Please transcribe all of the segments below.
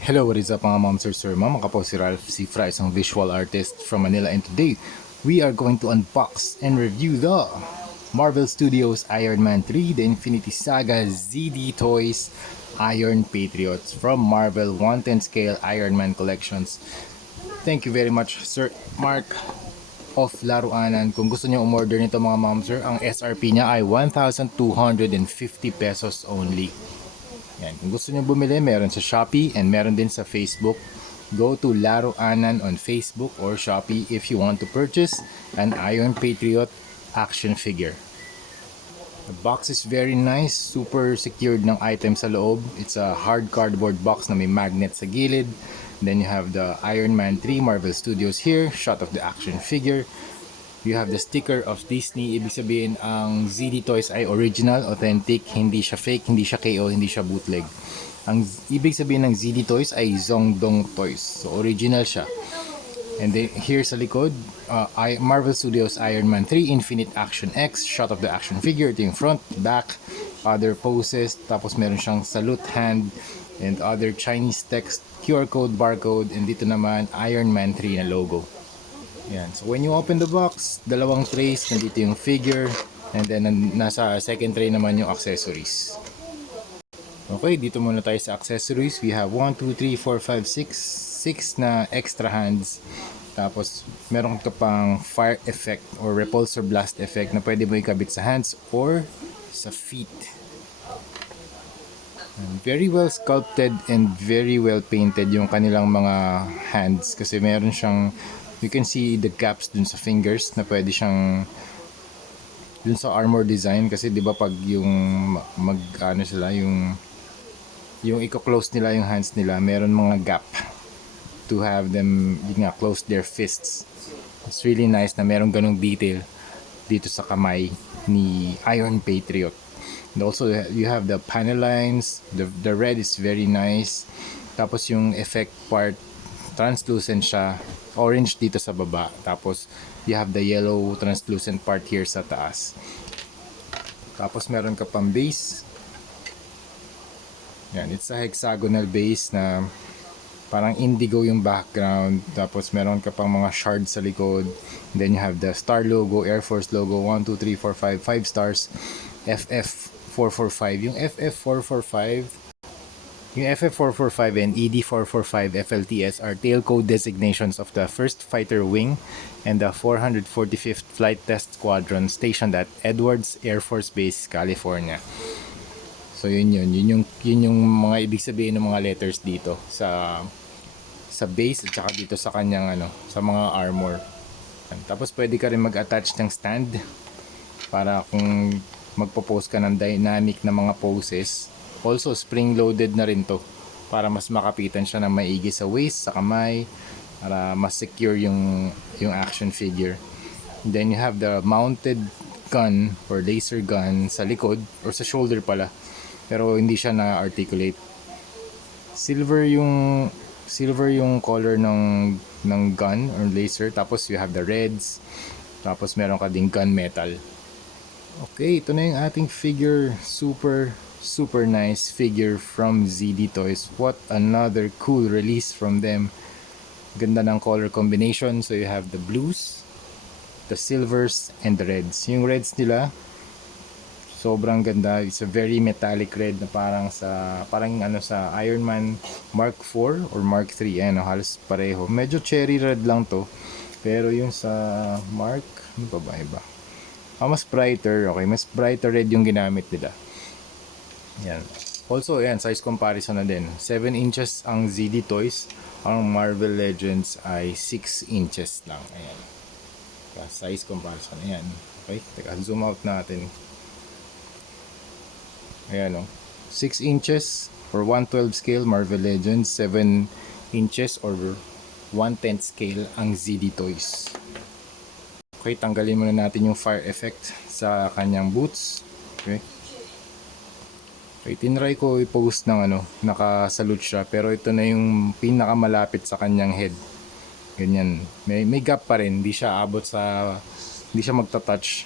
Hello, what is up mga ma'am, sir, ma'am? Ako po si Ralph C. Fry, isang visual artist from Manila, and today we are going to unbox and review the Marvel Studios Iron Man 3, the Infinity Saga ZD Toys Iron Patriots from Marvel 110 scale Iron Man collections. Thank you very much, Sir Mark of Laruanan. Kung gusto niyo umorder nito mga ma'am, sir, ang SRP niya ay 1,250 pesos only. Yan. Kung gusto niyo bumili, meron sa Shopee and meron din sa Facebook. Go to Laro Anan on Facebook or Shopee if you want to purchase an Iron Patriot action figure. The box is very nice, super secured ng item sa loob. It's a hard cardboard box na may magnet sa gilid. Then you have the Iron Man 3 Marvel Studios here, shot of the action figure. You have the sticker of Disney. Ibig sabihin ang ZD Toys ay original, authentic, hindi siya fake, hindi siya KO, hindi siya bootleg. Ang ibig sabihin ng ZD Toys ay Zongdong Toys. So original siya. And then here sa likod, Marvel Studios Iron Man 3 Infinite Action X, shot of the action figure. Ito yung front, back, other poses. Tapos meron siyang salute hand and other Chinese text, QR code, barcode. And dito naman Iron Man 3 na logo. Yan. So when you open the box, dalawang trays, nandito yung figure, and then nasa second tray naman yung accessories. Okay, dito muna tayo sa accessories. We have 1, 2, 3, 4, 5, 6 na extra hands. Tapos meron ka pang fire effect or repulsor blast effect na pwede mo ikabit sa hands or sa feet. And very well sculpted and very well painted yung kanilang mga hands kasi meron siyang, you can see the gaps dun sa fingers na pwede siyang dun sa armor design kasi 'di ba pag yung ano sila yung i-close nila yung hands nila, meron mga gap to have them close their fists. It's really nice na meron ganung detail dito sa kamay ni Iron Patriot. And also you have the panel lines, the red is very nice. Tapos yung effect part translucent siya, orange dito sa baba, tapos you have the yellow translucent part here sa taas. Tapos meron ka pang base. Yan, it's a hexagonal base na parang indigo yung background, tapos meron ka pang mga shards sa likod. Then you have the star logo, Air Force logo, 1, 2, 3, 4, 5, 5 stars, FF445. Yung FF445 and ED445 FLTS are tailcode designations of the 1st Fighter Wing and the 445th Flight Test Squadron stationed at Edwards Air Force Base, California. So yun yung mga ibig sabihin ng mga letters dito sa base at saka dito sa kanyang sa mga armor. Tapos pwede ka rin mag-attach ng stand para kung magpo-pose ka ng dynamic na mga poses. Also, spring-loaded na rin to para mas makapitan siya ng maigi sa waist, sa kamay, para mas secure yung action figure. Then you have the mounted gun or laser gun sa likod or sa shoulder pala, pero hindi siya na-articulate. Silver yung color ng gun or laser, tapos you have the reds, tapos meron ka ding gunmetal. Okay, ito na yung ating figure. Super nice figure from ZD Toys. What another cool release from them. Ganda ng color combination. So you have the blues, the silvers, and the reds. Yung reds nila sobrang ganda. It's a very metallic red na parang sa Iron Man Mark 4 or Mark 3. Ayan, halos pareho. Medyo cherry red lang to. Pero yung sa Mark, ano pa ba iba? Mas brighter. Okay, mas brighter red yung ginamit nila. Yan. Also, ayan, size comparison na din. 7 inches ang ZD Toys. Ang Marvel Legends ay 6 inches lang. Ayan. Size comparison. Ayan. Okay, teka, zoom out natin. Ayan o. 6 inches or 1/12 scale Marvel Legends. 7 inches or 1/10 scale ang ZD Toys. Okay, tanggalin muna natin yung fire effect sa kanyang boots. Okay. Okay, tinry ko i-post ng nakasalute siya, pero ito na yung pinakamalapit sa kanyang head. Ganyan. May gap pa rin, hindi siya magta-touch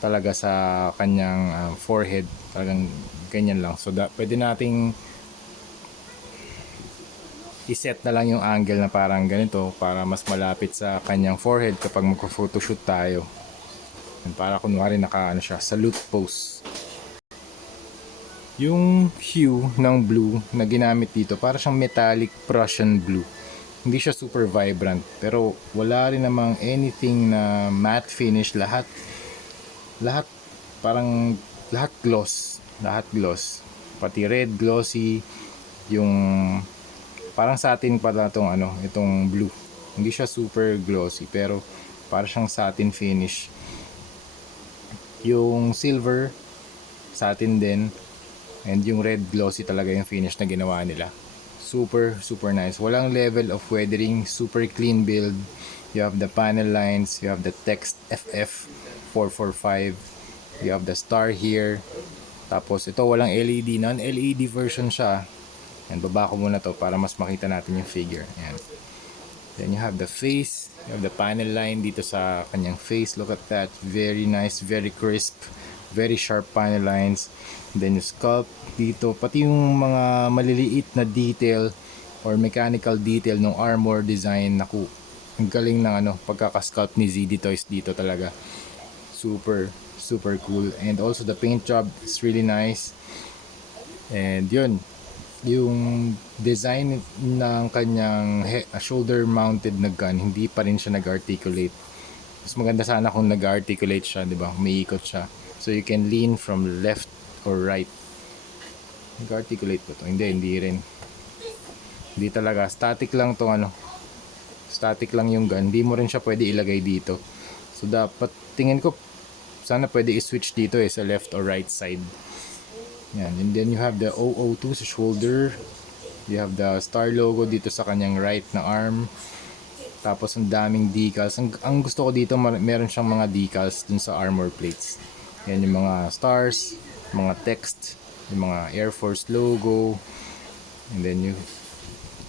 talaga sa kanyang forehead. Talagang ganyan lang. So pwede nating iset na lang yung angle na parang ganito para mas malapit sa kanyang forehead kapag magpo-photoshoot tayo. And para kunwari naka ano siya, salute pose. Yung hue ng blue na ginamit dito para siyang metallic Prussian blue. Hindi siya super vibrant pero wala rin namang anything na matte finish. Lahat parang lahat gloss, pati red glossy, yung parang satin pala itong blue. Hindi siya super glossy pero para siyang satin finish. Yung silver satin din, and yung red glossy talaga yung finish na ginawa nila. Super nice. Walang level of weathering, super clean build. You have the panel lines, you have the text FF 445, you have the star here. Tapos ito walang LED, non-LED version siya. And baba ko muna to para mas makita natin yung figure. Ayan. Then you have the face, you have the panel line dito sa kanyang face. Look at that, very nice, very crisp, very sharp panel lines. Then yung sculpt dito, pati yung mga maliliit na detail or mechanical detail ng armor design. Naku, ang galing ng pagkakasculpt ni ZD Toys dito talaga. Super cool. And also the paint job is really nice. And yun, yung design ng kanyang shoulder mounted na gun, hindi pa rin siya nag-articulate. Mas maganda sana kung nag-articulate siya, di ba? Umiikot siya. So you can lean from left or right. Nag-articulate ba to? Hindi rin. Hindi talaga. Static lang tong static lang yung gun. Hindi mo rin siya pwede ilagay dito. So dapat, tingin ko, sana pwede i-switch dito sa left or right side. Yan. And then you have the 002 sa shoulder. You have the star logo dito sa kanyang right na arm. Tapos ang daming decals. Ang gusto ko dito, meron siyang mga decals dun sa armor plates. Yan yung mga stars, mga text, yung mga Air Force logo. And then you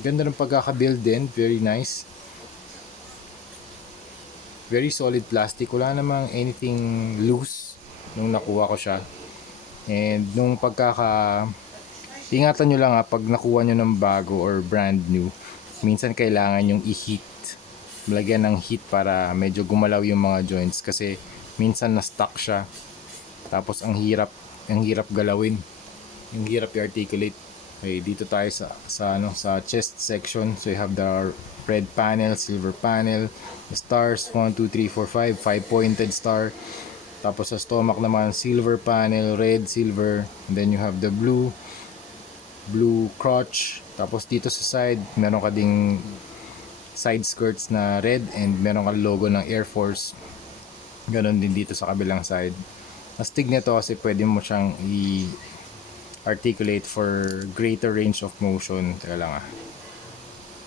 ganda ng pagkaka-build din, very nice. Very solid plastic, wala namang anything loose nung nakuha ko siya. And nung ingatan nyo lang pag nakuha nyo ng bago or brand new, minsan kailangan yung i-heat, malagyan ng heat para medyo gumalaw yung mga joints kasi minsan na-stuck siya. Tapos ang hirap galawin, yung hirap i-articulate. Okay, dito tayo sa chest section. So you have the red panel, silver panel, the stars 1 2 3 4 5 pointed star. Tapos sa stomach naman, silver panel, red, silver. And then you have the blue crotch. Tapos dito sa side, meron ka ding side skirts na red and meron ka logo ng Air Force. Ganon din dito sa kabilang side. Astig nito kasi pwede mo siyang articulate for greater range of motion. Teka lang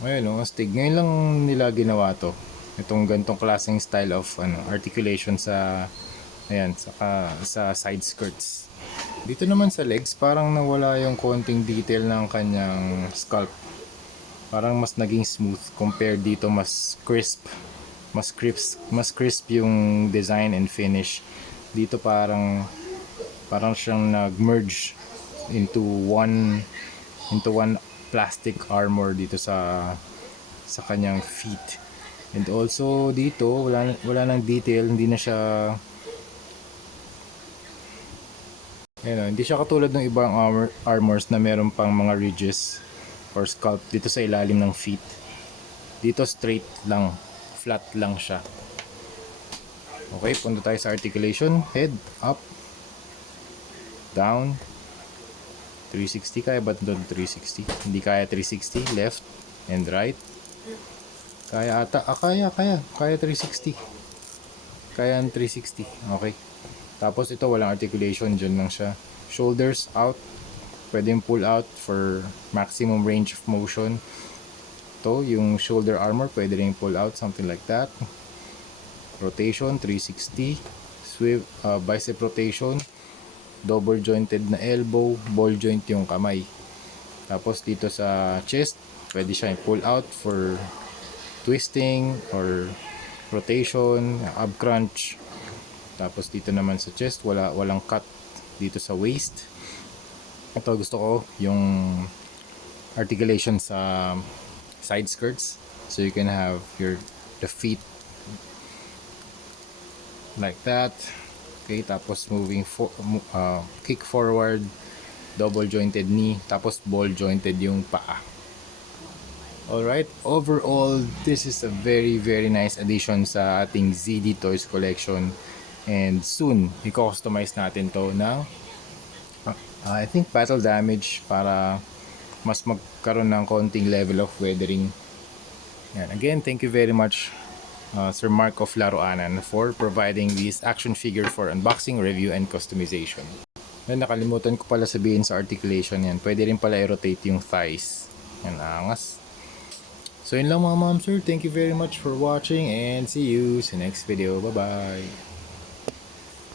Ayun astig. Ngayon lang nila ginawa to. Itong gantong klaseng style of articulation sa sa side skirts. Dito naman sa legs, parang nawala yung konting detail ng kanyang sculpt. Parang mas naging smooth compared dito, mas crisp yung design and finish. Dito parang siyang nag-merge into one plastic armor dito sa kanyang feet. And also dito wala nang detail, hindi siya katulad ng ibang armors na meron pang mga ridges or sculpt dito sa ilalim ng feet. Dito straight lang, flat lang siya. Okay, punta tayo sa articulation. Head up, down, 360. Kaya ba doon 360? Hindi kaya 360. Left and right. Kaya ata. Kaya 360. Kaya ang 360. Okay. Tapos ito walang articulation. Dyan lang siya. Shoulders out. Pwede yung pull out for maximum range of motion. Ito yung shoulder armor. Pwede rin pull out. Something like that. Rotation 360. Bicep rotation. Double jointed na elbow, ball joint yung kamay. Tapos dito sa chest, pwede siya pull out for twisting or rotation, ab crunch. Tapos dito naman sa chest, walang cut dito sa waist. Ito gusto ko yung articulation sa side skirts, so you can have the feet like that. Okay, tapos kick forward, double jointed knee, tapos ball jointed yung paa. Alright, overall, this is a very nice addition sa ating ZD Toys collection. And soon, i-customize natin to ng I think battle damage para mas magkaroon ng konting level of weathering. Yan. Again, thank you very much Sir Mark of Laruanan for providing this action figure for unboxing, review, and customization. Yan, nakalimutan ko pala sabihin sa articulation yan. Pwede rin pala i-rotate yung thighs. Yan, angas. So yun lang mga ma'am sir, thank you very much for watching and see you sa next video. Bye bye.